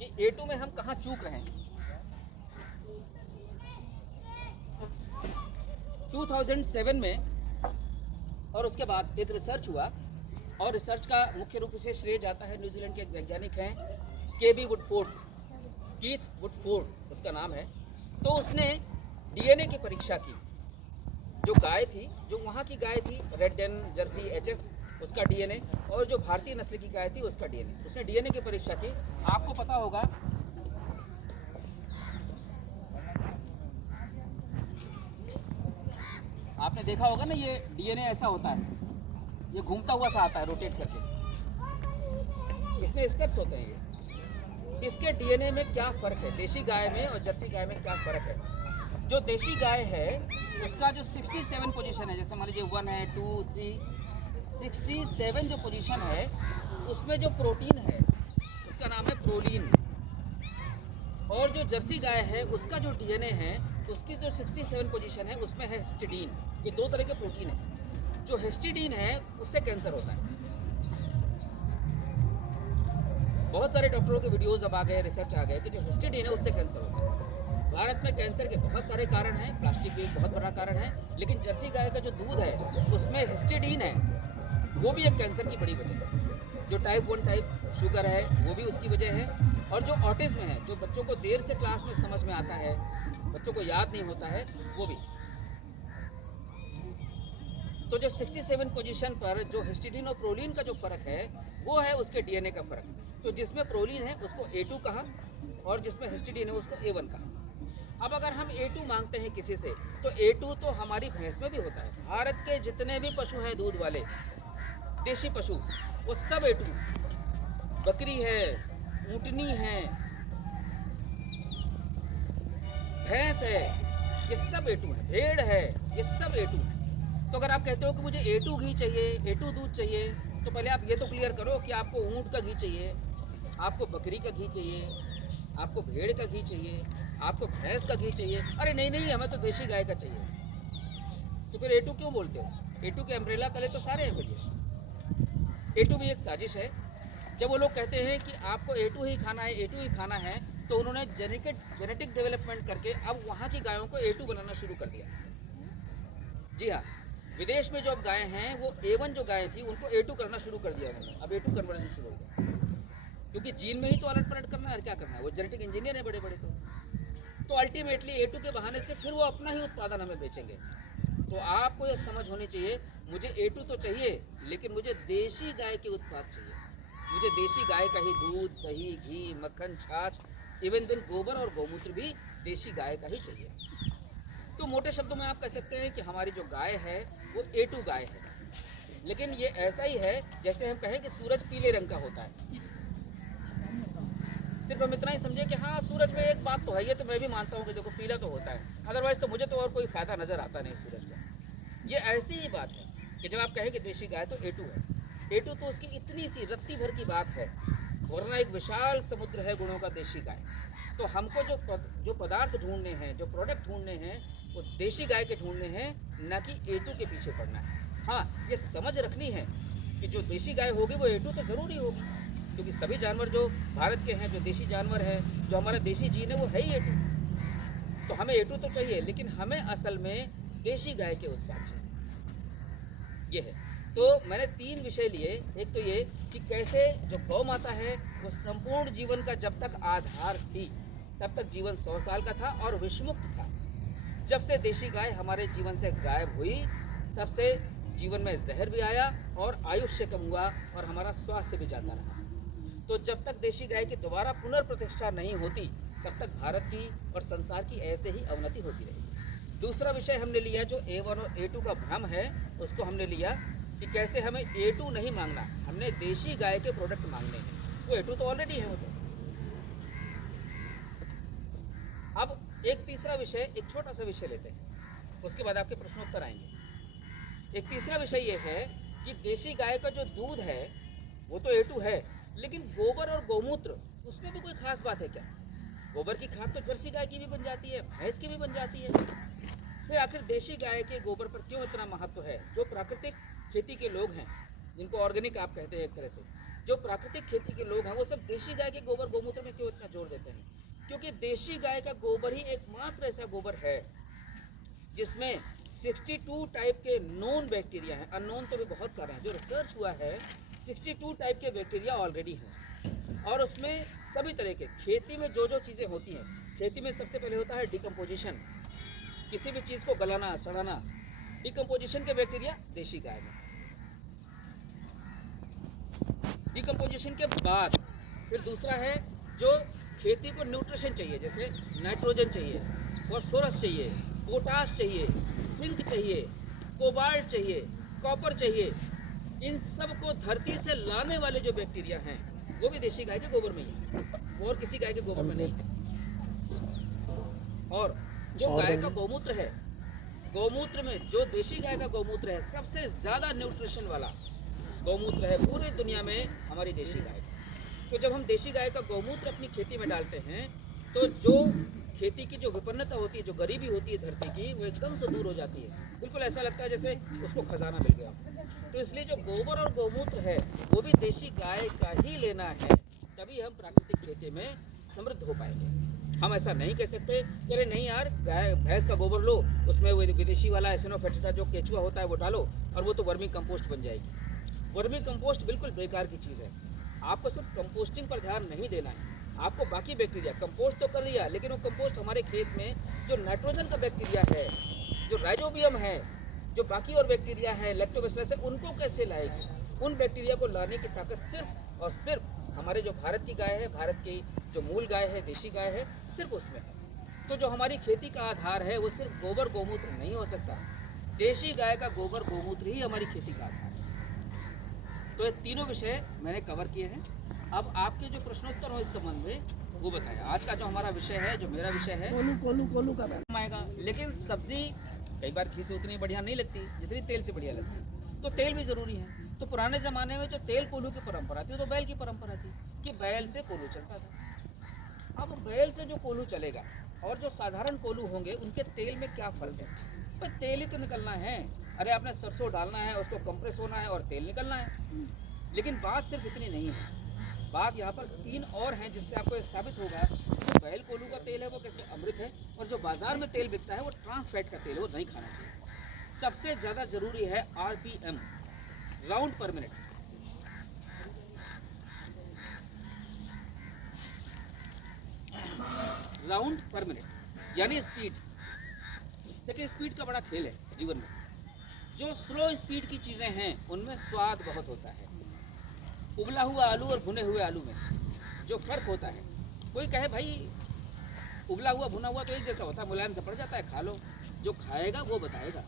कि A2 में हम कहाँ चूक रहे हैं। 2007 में और उसके बाद एक रिसर्च हुआ, और रिसर्च का मुख्य रूप से श्रेय जाता है न्यूजीलैंड के एक वैज्ञानिक हैं केबी वुडफोर्ड, कीथ वुडफोर्ड उसका नाम है। तो उसने डीएनए की परीक्षा की। जो गाय थी, जो वहाँ की गाय थी, रेड डेन, जर्सी, एचएफ, उसका डीएनए, और जो भारतीय नस्ल की गाय थी उसका डीएनए, उसने डीएनए की परीक्षा की। आपको पता होगा आपने देखा होगा ना, ये डीएनए ऐसा होता है, ये घूमता हुआ सा आता है रोटेट करके, इसमें स्टेप्स होते हैं। ये इसके डीएनए में क्या फर्क है, देशी गाय में और जर्सी गाय में क्या फर्क है? जो देशी गाय है उसका जो 67 पोजीशन है, जैसे मान लीजिए 1 है, 2, 3, 67 जो पोजीशन है उसमें जो प्रोटीन है उसका नाम है प्रोलीन। और जो जर्सी गाय है उसका जो डीएनए है उसकी जो 67 पोजीशन है उसमें है हिस्टिडीन। ये 2 तरह के प्रोटीन है। जो हिस्टिडीन है उससे कैंसर होता है। बहुत सारे डॉक्टरों के वीडियोस अब आ गए, रिसर्च आ गए कि जो हिस्टिडीन है उससे कैंसर होता है। भारत में कैंसर के बहुत सारे कारण हैं, प्लास्टिक भी एक बहुत बड़ा कारण है, लेकिन जर्सी गाय का जो दूध है उसमें हिस्टिडीन है, वो भी एक कैंसर की बड़ी वजह है। जो टाइप 1 टाइप शुगर है वो भी उसकी वजह है, और जो ऑटिज्म है, जो बच्चों को देर से क्लास में समझ में आता है, बच्चों को याद नहीं होता है, वो भी। तो जो 67 पोजीशन पर जो हिस्टिडीन और प्रोलीन का जो फर्क है वो है उसके डीएनए का फर्क। तो जिसमें प्रोलीन है उसको A2 कहा और जिसमें हिस्टिडीन है उसको A1 कहा। अब अगर हम A2 मांगते हैं किसी से तो A2 तो हमारी भैंस में भी होता है। भारत के जितने भी पशु हैं दूध वाले देशी पशु वो सब A2, बकरी है, ऊँटनी है, भैंस है, ये सब A2 है, भेड़ है, ये सब A2 है। तो अगर आप कहते हो कि मुझे A2 घी चाहिए, A2 दूध चाहिए, तो पहले आप ये तो क्लियर करो कि आपको ऊँट का घी चाहिए, आपको बकरी का घी चाहिए, आपको भेड़ का घी चाहिए, आपको भैंस का घी चाहिए। अरे नहीं नहीं, हमें तो देशी गाय का चाहिए। तो फिर A2 क्यों बोलते हो? A2 के अम्ब्रेला तले तो सारे हैं फिर ये। A2 भी एक साजिश है। जब वो लोग कहते हैं कि आपको A2 ही खाना है, A2 ही खाना है, तो उन्होंने जेनेटिक डेवलपमेंट करके अब वहाँ की गायों को A2 बनाना शुरू कर दिया। जी हाँ, विदेश में जो अब गायें हैं वो A1 जो गायें थी उनको A2 करना शुरू कर दिया उन्होंने। अब A2 कन्वर्जन शुरू हो गया, क्योंकि जीन में ही तो अलट पलट करना है, क्या करना है, वो जेनेटिक इंजीनियर है बड़े बड़े। तो अल्टीमेटली A2 के बहाने से फिर वो अपना ही उत्पादन हमें बेचेंगे। तो आपको ये समझ होनी चाहिए, मुझे A2 तो चाहिए लेकिन मुझे देशी गाय के उत्पाद चाहिए। मुझे देशी गाय का ही दूध, दही, घी, मक्खन, छाछ, इवन दिन गोबर और गौमूत्र भी देशी गाय का ही चाहिए। तो मोटे शब्दों में आप कह सकते हैं कि हमारी जो गाय है वो A2 गाय है। लेकिन ये ऐसा ही है जैसे हम कहें कि सूरज पीले रंग का होता है। सिर्फ हम इतना ही समझे कि हाँ सूरज में एक बात तो है, ये तो मैं भी मानता हूँ कि देखो पीला तो होता है, अदरवाइज तो मुझे तो और कोई फायदा नजर आता नहीं सूरज का। ये ऐसी ही बात है कि जब आप कहें कि देशी गाय तो A2 है। A2 तो उसकी इतनी सी रत्ती भर की बात है, वरना एक विशाल समुद्र है गुणों का देशी गाय। तो हमको जो पदार्थ ढूंढने हैं, जो प्रोडक्ट ढूंढने हैं, वो देशी गाय के ढूंढने हैं, न कि A2 के पीछे पड़ना है। हाँ, ये समझ रखनी है कि जो देशी गाय होगी वो A2 तो ज़रूरी होगी, क्योंकि सभी जानवर जो भारत के हैं, जो देशी जानवर है, जो हमारा देशी जीन है, वो है ही A2। तो हमें A2 तो चाहिए, लेकिन हमें असल में देशी गाय के उत्पाद चाहिए। ये है। तो मैंने 3 विषय लिए। एक तो ये कि कैसे जो गौ माता है वो संपूर्ण जीवन का जब तक आधार थी तब तक जीवन 100 साल का था और विषमुक्त था। जब से देशी गाय हमारे जीवन से गायब हुई तब से जीवन में जहर भी आया और आयुष्य कम हुआ और हमारा स्वास्थ्य भी जाता रहा। तो जब तक देशी गाय की दोबारा पुनर्प्रतिष्ठा नहीं होती तब तक भारत की और संसार की ऐसे ही अवनति होती रहेगी। दूसरा विषय हमने लिया जो A1 और A2 का भ्रम है, उसको हमने लिया कि कैसे हमें A2 नहीं मांगना, हमने देशी गाय के प्रोडक्ट मांगने हैं। वो A2 तो ऑलरेडी है वो तो। अब एक तीसरा विषय, एक छोटा सा विषय लेते हैं, उसके बाद आपके प्रश्नोत्तर आएंगे। एक तीसरा विषय ये है कि देशी गाय का जो दूध है वो तो A2 है, लेकिन गोबर और गौमूत्र उसमें भी कोई खास बात है क्या? गोबर की खाद तो जर्सी गाय की भी बन जाती है, भैंस की भी बन जाती है। फिर आखिर देशी गाय के गोबर पर क्यों इतना महत्व है? जो प्राकृतिक खेती के लोग हैं, जिनको ऑर्गेनिक आप कहते हैं एक तरह से, जो प्राकृतिक खेती के लोग हैं वो सब देशी गाय के गोबर गौमूत्र में क्यों इतना जोर देते हैं? क्योंकि देशी गाय का गोबर ही एकमात्र ऐसा गोबर है जिसमें 62 टाइप के नोन बैक्टीरिया हैं। अननोन तो भी बहुत सारे हैं, जो रिसर्च हुआ है 62 टाइप के बैक्टीरिया ऑलरेडी हैं। और उसमें सभी तरह के खेती में जो जो चीज़ें होती हैं, खेती में सबसे पहले होता है डिकम्पोजिशन, किसी भी चीज़ को गलाना सड़ाना, डिकम्पोजिशन के बैक्टीरिया देशी गाय में। डिकम्पोजिशन के बाद फिर दूसरा है जो खेती को न्यूट्रिशन चाहिए, जैसे नाइट्रोजन चाहिए, फॉस्फोरस चाहिए, पोटाश चाहिए, जिंक चाहिए, कोबाल्ट चाहिए, कॉपर चाहिए, इन सब को धरती से लाने वाले जो बैक्टीरिया हैं वो भी देशी गाय के गोबर में ही है, और किसी गाय के गोबर में नहीं है। और जो गाय का गौमूत्र है, गौमूत्र में जो देशी गाय का गौमूत्र है सबसे ज़्यादा न्यूट्रिशन वाला गौमूत्र है पूरी दुनिया में हमारी देशी गाय का। तो जब हम देशी गाय का गौमूत्र अपनी खेती में डालते हैं तो जो खेती की जो विपन्नता होती है, जो गरीबी होती है धरती की, वो एकदम से दूर हो जाती है। बिल्कुल ऐसा लगता है जैसे उसको खजाना मिल गया। तो इसलिए जो गोबर और गौमूत्र है वो भी देशी गाय का ही लेना है, तभी हम प्राकृतिक खेती में समृद्ध हो पाएंगे। हम ऐसा नहीं कह सकते कि अरे नहीं यार, गाय भैंस का गोबर लो, उसमें वो विदेशी वाला एसिनोफेटिडा जो केचुआ होता है वो डालो और वो तो वर्मी कंपोस्ट बन जाएगी। वर्मी कंपोस्ट बिल्कुल बेकार की चीज़ है। आपको सिर्फ कंपोस्टिंग पर ध्यान नहीं देना है, आपको बाकी बैक्टीरिया, कंपोस्ट तो कर लिया, लेकिन वो कंपोस्ट हमारे खेत में जो नाइट्रोजन का बैक्टीरिया है, जो राइजोबियम है, जो बाकी और बैक्टीरिया है, लैक्टोबैसिलस है, उनको कैसे लाएगी? उन बैक्टीरिया को लाने की ताकत सिर्फ और सिर्फ हमारे जो भारत की गाय है, भारत की जो मूल गाय है, देशी गाय है, सिर्फ उसमें है। तो जो हमारी खेती का आधार है वो सिर्फ गोबर गोमूत्र नहीं हो सकता, देशी गाय का गोबर गोमूत्र ही हमारी खेती का आधार है। तो ये तीनों विषय मैंने कवर किए हैं। अब आपके जो प्रश्नोत्तर हो इस संबंध में वो बताएं। आज का जो हमारा विषय है, जो मेरा विषय है, कोलू का बैल आएगा। लेकिन सब्जी कई बार घी से उतनी बढ़िया नहीं लगती जितनी तेल से बढ़िया लगती है, तो तेल भी जरूरी है। तो पुराने जमाने में जो तेल कोल्हू की परंपरा थी, तो बैल की परंपरा थी कि बैल से कोल्हू चलता था। अब बैल से जो कोल्हू चलेगा और जो साधारण कोल्हू होंगे, उनके तेल में क्या फर्क है? भाई तेल ही तो निकलना है। अरे आपने सरसों डालना है, उसको कंप्रेस होना है और तेल निकलना है। लेकिन बात सिर्फ इतनी नहीं है, बात यहाँ पर तीन और हैं जिससे आपको ये साबित होगा कि बैल कोल्हू का तेल है वो कैसे अमृत है, और जो बाजार में तेल बिकता है वो ट्रांस फैट का तेल है, वो नहीं खाना चाहिए। सबसे ज़्यादा जरूरी है RPM, राउंड पर मिनट। राउंड पर मिनट यानी स्पीड। देखिए स्पीड का बड़ा खेल है जीवन में। जो स्लो स्पीड की चीज़ें हैं उनमें स्वाद बहुत होता है। उबला हुआ आलू और भुने हुए आलू में जो फर्क होता है, कोई कहे भाई उबला हुआ भुना हुआ तो एक जैसा होता है, मुलायम सा पड़ जाता है, खा लो। जो खाएगा वो बताएगा।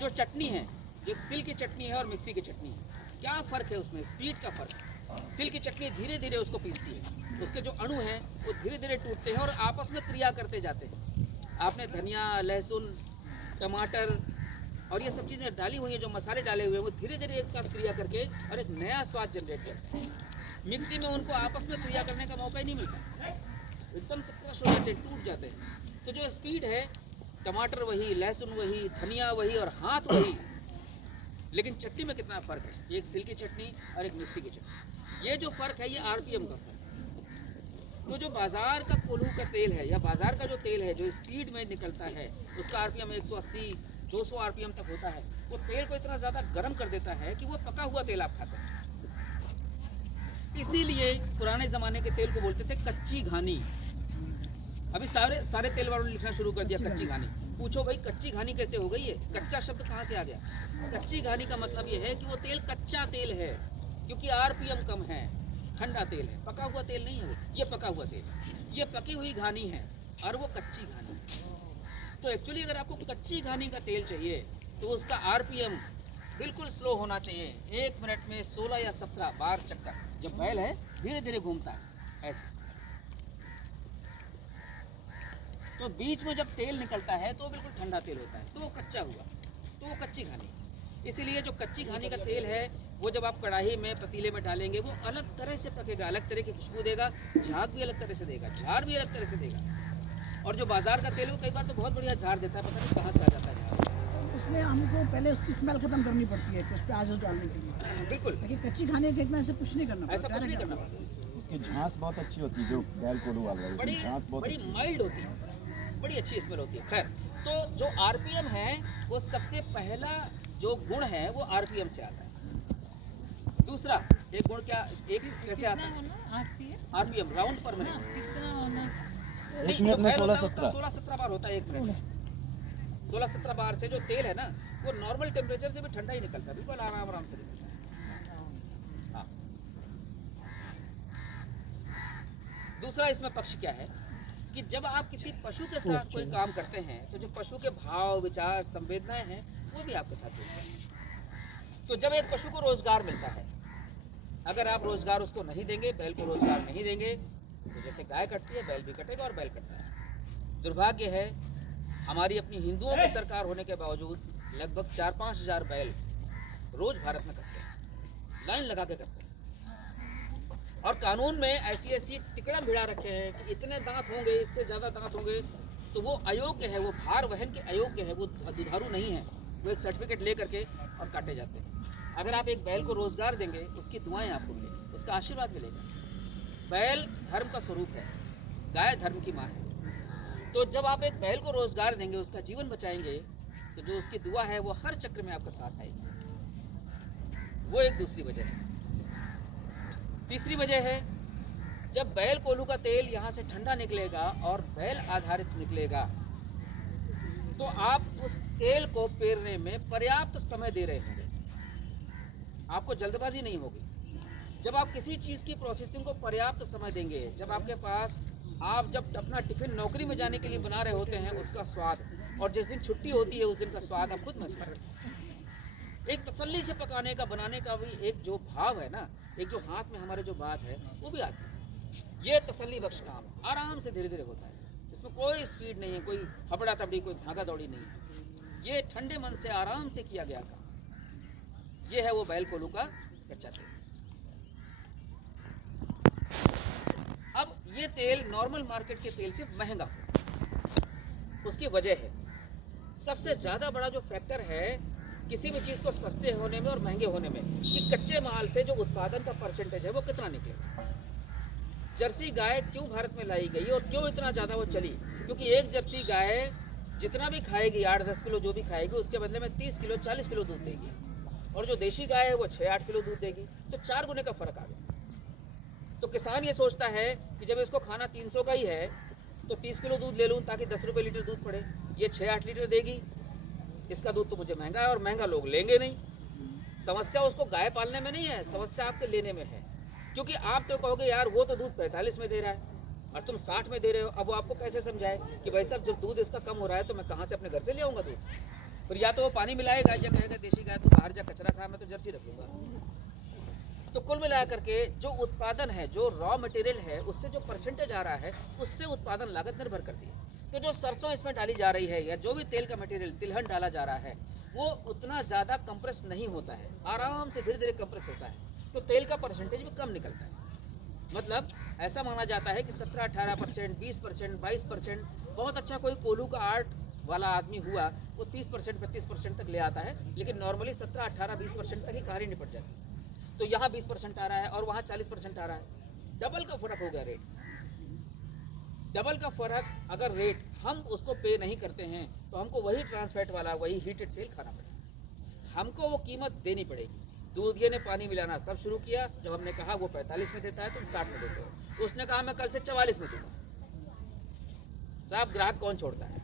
जो चटनी है, जो सिल की चटनी है और मिक्सी की चटनी है, क्या फ़र्क है उसमें? स्पीड का फ़र्क है। सिल की चटनी धीरे धीरे उसको पीसती है, उसके जो अणु हैं वो धीरे धीरे टूटते हैं और आपस में क्रिया करते जाते हैं। आपने धनिया, लहसुन, टमाटर और ये सब चीज़ें डाली हुई हैं, जो मसाले डाले हुए हैं, वो धीरे धीरे एक साथ क्रिया करके और एक नया स्वाद जनरेट करते हैं। मिक्सी में उनको आपस में क्रिया करने का मौका ही नहीं मिलता, एकदम से क्रश हो जाते हैं, टूट जाते हैं। तो जो स्पीड है, टमाटर वही, लहसुन वही, धनिया वही और हाथ वही, लेकिन चटनी में कितना फ़र्क है? एक सिल की चटनी और एक मिक्सी की चटनी। ये जो फ़र्क है ये RPM का फ़र्क है। तो जो बाज़ार का कोल्हू का तेल है या बाज़ार का जो तेल है जो स्पीड में निकलता है, उसका RPM 180 200 RPM तक होता है। वो तेल को इतना ज़्यादा गर्म कर देता है कि वो पका हुआ तेल आप खाते हैं। इसीलिए पुराने ज़माने के तेल को बोलते थे कच्ची घानी। अभी सारे तेल वालों ने लिखना शुरू कर दिया कच्ची घानी। पूछो भाई कच्ची घानी कैसे हो गई है? कच्चा शब्द कहाँ से आ गया? कच्ची घानी का मतलब ये है कि वो तेल कच्चा तेल है, क्योंकि RPM कम है, ठंडा तेल है, पका हुआ तेल नहीं है वो। ये पका हुआ तेल, ये पकी हुई घानी है और वो कच्ची घानी। तो एक्चुअली अगर आपको कच्ची घानी का तेल चाहिए तो उसका RPM बिल्कुल स्लो होना चाहिए। 1 मिनट में 16 या 17 बार चक्कर। जब बैल है धीरे धीरे घूमता है ऐसे, तो बीच में जब तेल निकलता है तो बिल्कुल ठंडा तेल होता है, तो वो कच्चा हुआ, तो वो कच्ची घानी। इसीलिए जो कच्ची घानी का तेल है वो जब आप कढ़ाई में, पतीले में डालेंगे, वो अलग तरह से पकेगा, अलग तरह की खुशबू देगा, झाग भी अलग तरह से देगा, झाड़ भी अलग तरह से देगा। और जो बाजार का तेल है वो कई बार तो बहुत बढ़िया झाड़ देता है, पता नहीं कहाँ से आ जाता है झाड़। उसमें हमको पहले उसकी स्मेल खत्म करनी पड़ती है उस पर आज डालने के लिए। बिल्कुल, लेकिन कच्ची खाने के में ऐसे कुछ नहीं करना ऐसा पड़ता, कुछ नहीं करना पड़ता। उसकी झांस बहुत अच्छी होती है, जो बैल कोल्हू वाला है, बड़ी उसकी झांस बहुत बड़ी अच्छी माइल्ड होती है, बड़ी अच्छी स्मेल होती है। खैर, तो जो RPM है वो सबसे पहला जो गुण है वो RPM से आता है। दूसरा एक गुण क्या, एक कैसे आता है? RPM, राउंड पर मिनट। एक मिनट में 16-17 बार होता है 1 मिनट में। 16-17 बार से जो तेल है ना वो नॉर्मल टेम्परेचर से भी ठंडा ही निकलता है, बिल्कुल आराम से निकलता है। हाँ। दूसरा इसमें पक्ष क्या है कि जब आप किसी पशु के साथ कोई काम करते हैं तो जो पशु के भाव, विचार, संवेदनाएं हैं वो भी आपके साथ जुड़ते हैं। तो जब एक पशु को रोजगार मिलता है, अगर आप रोजगार उसको नहीं देंगे, बैल को रोजगार नहीं देंगे, तो जैसे गाय कटती है बैल भी कटेगा और बैल कटता है। दुर्भाग्य है हमारी अपनी हिंदुओं की सरकार होने के बावजूद लगभग 4-5 हज़ार बैल रोज भारत में कटते हैं, लाइन लगा के करते हैं। और कानून में ऐसी तिकड़म भिड़ा रखे हैं कि इतने दांत होंगे, इससे ज़्यादा दांत होंगे तो वो अयोग्य है, वो भार वहन के अयोग्य है, वो दुधारू नहीं है, वो एक सर्टिफिकेट ले करके और काटे जाते हैं। अगर आप एक बैल को रोजगार देंगे, उसकी दुआएं आपको मिलेंगी, उसका आशीर्वाद मिलेगा। बैल धर्म का स्वरूप है, गाय धर्म की माँ है। तो जब आप एक बैल को रोजगार देंगे, उसका जीवन बचाएंगे, तो जो उसकी दुआ है वो हर चक्र में आपका साथ आएगी। वो एक दूसरी वजह है। तीसरी वजह है, जब बैल कोल्हू का तेल यहाँ से ठंडा निकलेगा और बैल आधारित निकलेगा, तो आप उस तेल को पेरने में पर्याप्त समय दे रहे होंगे, आपको जल्दबाजी नहीं होगी। जब आप किसी चीज़ की प्रोसेसिंग को पर्याप्त समय देंगे, जब आपके पास आप जब अपना टिफिन नौकरी में जाने के लिए बना रहे होते हैं, उसका स्वाद, और जिस दिन छुट्टी होती है उस दिन का स्वाद आप खुद महसूस करते हैं। एक तसल्ली से पकाने का, बनाने का भी एक जो भाव है ना, एक जो हाथ में हमारे जो बात है वो भी आती है। ये तसल्ली बख्श काम आराम से धीरे धीरे होता है, इसमें कोई स्पीड नहीं है, कोई हबड़ा तबड़ी, कोई भागा दौड़ी नहीं है। ये ठंडे मन से आराम से किया गया काम, ये है वो बैल कोल्हू का कच्चा तेल। अब ये तेल नॉर्मल मार्केट के तेल से महंगा है, उसकी वजह है, सबसे ज़्यादा बड़ा जो फैक्टर है किसी भी चीज़ को सस्ते होने में और महंगे होने में, कि कच्चे माल से जो उत्पादन का परसेंटेज है वो कितना निकलेगा। जर्सी गाय क्यों भारत में लाई गई और क्यों इतना ज़्यादा वो चली, क्योंकि एक जर्सी गाय जितना भी खाएगी, 8-10 किलो जो भी खाएगी, उसके बदले में 30 किलो 40 किलो दूध देगी, और जो देशी गाय है वो 6-8 किलो दूध देगी, तो 4 गुने का फ़र्क आ गया। तो किसान ये सोचता है कि जब इसको खाना 300 का ही है तो 30 किलो दूध ले लूँ ताकि 10 रुपये लीटर दूध पड़े, ये 6-8 लीटर देगी, इसका दूध तो मुझे महंगा है और महंगा लोग लेंगे नहीं। समस्या उसको गाय पालने में नहीं है, समस्या आपके लेने में है, क्योंकि आप तो कहोगे यार वो तो दूध 45 में दे रहा है और तुम 60 में दे रहे हो। अब वो आपको कैसे समझाए कि भाई साहब जब दूध इसका कम हो रहा है तो मैं कहाँ से अपने घर से ले आऊँगा दूध। फिर या तो वो पानी मिलाएगा या कहेगा देशी गाय तो बाहर जा कचरा खा, मैं तो जर्सी रखूँगा। तो कुल मिला करके जो उत्पादन है, जो रॉ मटेरियल है, उससे जो परसेंटेज आ रहा है उससे उत्पादन लागत निर्भर करती है। तो जो सरसों इसमें डाली जा रही है या जो भी तेल का मटेरियल तिलहन डाला जा रहा है वो उतना ज़्यादा कंप्रेस नहीं होता है, आराम से धीरे धीरे कंप्रेस होता है, तो तेल का परसेंटेज भी कम निकलता है। मतलब ऐसा माना जाता है कि 17-18%, 20%, 22%, बहुत अच्छा कोई कोल्हू का आर्ट वाला आदमी हुआ वो 30%, 32% तक ले आता है, लेकिन नॉर्मली 17, 18, 20% तक ही कहानी निपट जाती है। तो यहाँ 20% आ रहा है और वहाँ 40% आ रहा है, डबल का फर्क हो गया रेट। डबल का फर्क अगर रेट हम उसको पे नहीं करते हैं तो हमको वही ट्रांसफैट वाला, वही हीटेड तेल खाना पड़ेगा, हमको वो कीमत देनी पड़ेगी। दूधिये ने पानी मिलाना तब शुरू किया जब हमने कहा वो 45 में देता है, तुम 60 में देते हो, उसने कहा मैं कल से 44 में दूंगा। साहब ग्राहक कौन छोड़ता है,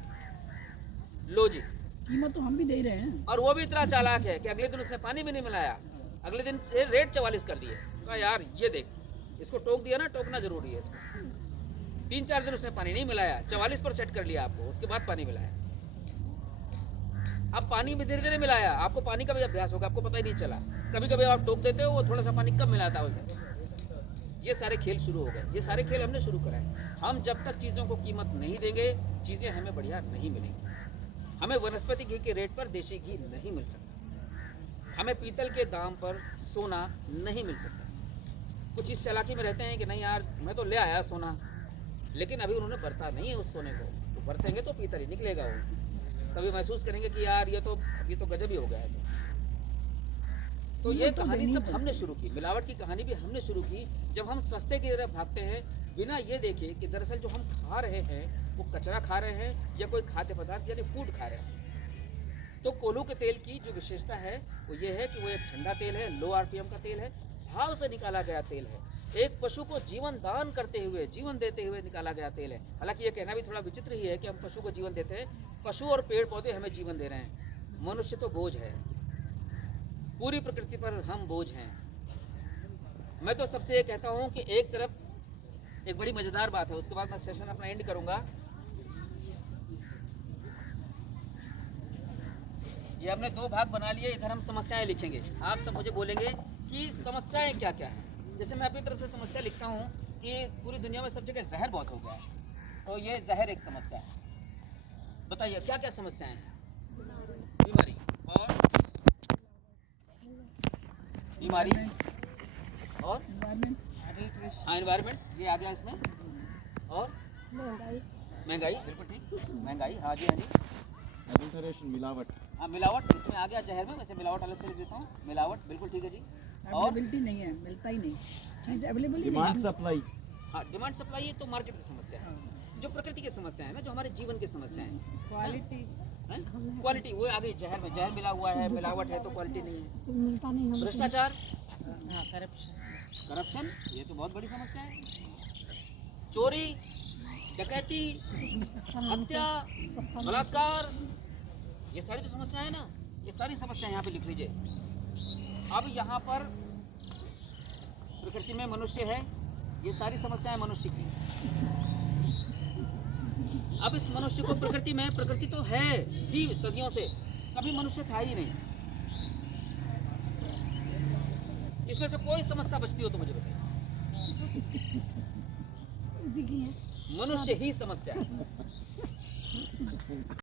लो जी कीमत तो हम भी दे रहे हैं। और वो भी इतना चालाक है कि अगले दिन उसने पानी भी नहीं मिलाया, अगले दिन से रेट 44 कर दिए। कहा यार ये देख, इसको टोक दिया ना, टोकना जरूरी है इसको। 3-4 दिन उसने पानी नहीं मिलाया, 44 पर सेट कर लिया आपको, उसके बाद पानी मिलाया। अब पानी भी धीरे धीरे मिलाया, आपको पानी का भी अभ्यास होगा, आपको पता ही नहीं चला। कभी कभी आप टोक देते हो, वो थोड़ा सा पानी कम मिलाता है उसने। ये सारे खेल शुरू हो गए, ये सारे खेल हमने शुरू कराए। हम जब तक चीज़ों को कीमत नहीं देंगे चीज़ें हमें बढ़िया नहीं मिलेंगी। हमें वनस्पति घी के रेट पर देशी घी नहीं मिल सकता, हमें पीतल के दाम पर सोना नहीं मिल सकता। कुछ इस चालाकी में रहते हैं कि नहीं यार मैं तो ले आया सोना, लेकिन अभी उन्होंने बरता नहीं है उस सोने को, तो बरतेंगे तो पीतल ही निकलेगा वो, तभी महसूस करेंगे कि यार ये तो गजब ही हो गया है। तो ये कहानी सब हमने शुरू की, मिलावट की कहानी भी हमने शुरू की जब हम सस्ते की तरफ भागते हैं बिना ये देखे कि दरअसल जो हम खा रहे हैं वो कचरा खा रहे हैं या कोई खाद्य पदार्थ यानी फूड खा रहे हैं। तो कोल्हू के तेल की जो विशेषता है वो ये है कि वो एक ठंडा तेल है, लो आरपीएम का तेल है, भाव से निकाला गया तेल है, एक पशु को जीवन दान करते हुए, जीवन देते हुए निकाला गया तेल है। हालांकि ये कहना भी थोड़ा विचित्र ही है कि हम पशु को जीवन देते हैं, पशु और पेड़ पौधे हमें जीवन दे रहे हैं, मनुष्य तो बोझ है, पूरी प्रकृति पर हम बोझ हैं। मैं तो सबसे ये कहता हूँ कि एक तरफ एक बड़ी मजेदार बात है, उसके बाद मैं सेशन अपना एंड करूंगा। ये हमने 2 भाग बना लिए, इधर हम समस्याएं लिखेंगे, आप सब मुझे बोलेंगे कि समस्याएं क्या क्या है। जैसे मैं अपनी तरफ से समस्या लिखता हूँ कि पूरी दुनिया में सब जगह जहर बहुत हो गया है, तो ये जहर एक समस्या है। बताइए क्या क्या समस्याएं हैं। बीमारी और हाँ एनवायरमेंट, ये आ गया इसमें, और महंगाई, बिल्कुल ठीक, महंगाई, हाँ जी हाँ जी, एडल्टरेशन, मिलावट, हाँ मिलावट इसमें आ गया जहर में, वैसे मिलावट अलग से लिख देता हूँ, मिलावट बिल्कुल ठीक है जी। और अवेलेबिलिटी नहीं है, मिलता ही नहीं, चीज़ अवेलेबल ही नहीं डिमांड है। सप्लाई, हाँ डिमांड सप्लाई ये तो मार्केट की समस्या है, जो प्रकृति की समस्या है ना, जो हमारे जीवन की समस्या है। क्वालिटी क्वालिटी वो आ गई जहर में, जहर मिला हुआ है, मिलावट है तो क्वालिटी नहीं है। मिलता नहीं, भ्रष्टाचार, करप्शन, करप्शन ये तो बहुत बड़ी समस्या है। चोरी, डकैती, हत्या, बलात्कार, ये सारी जो समस्या है ना, ये सारी समस्या यहाँ पे लिख लीजिए। अब यहाँ पर प्रकृति में मनुष्य है, ये सारी समस्याएं मनुष्य की। अब इस मनुष्य को प्रकृति में, प्रकृति तो है ही सदियों से, कभी मनुष्य था ही नहीं। इसमें से कोई समस्या बचती हो तो मुझे बताइए। इसी की है। मनुष्य ही समस्या है।